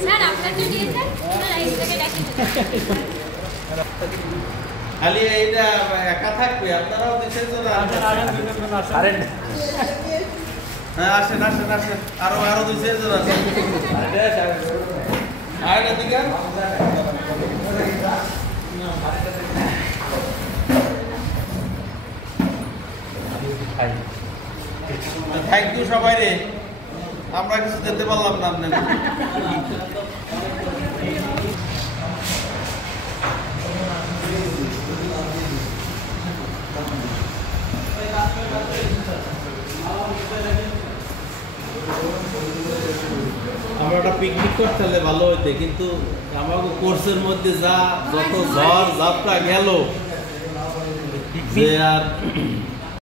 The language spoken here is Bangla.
স্যার আপনাকে দিয়েছেন না এইটাকে রাখি খালি এইটা একা থাকবে আপনারাও দিচ্ছেন না আরে হ্যাঁ আসেন আসেন আসেন আরো দুই চারজন আছে আর এদিকে থ্যাংক ইউ সবাই রে আমরা কিছু দিতে পারলাম না আপনার আমরা একটা পিকনিক করতে হলে ভালো হইতে কিন্তু আমাকে কোর্সের মধ্যে যা যত ঝড় ঝাপটা গেল যে আর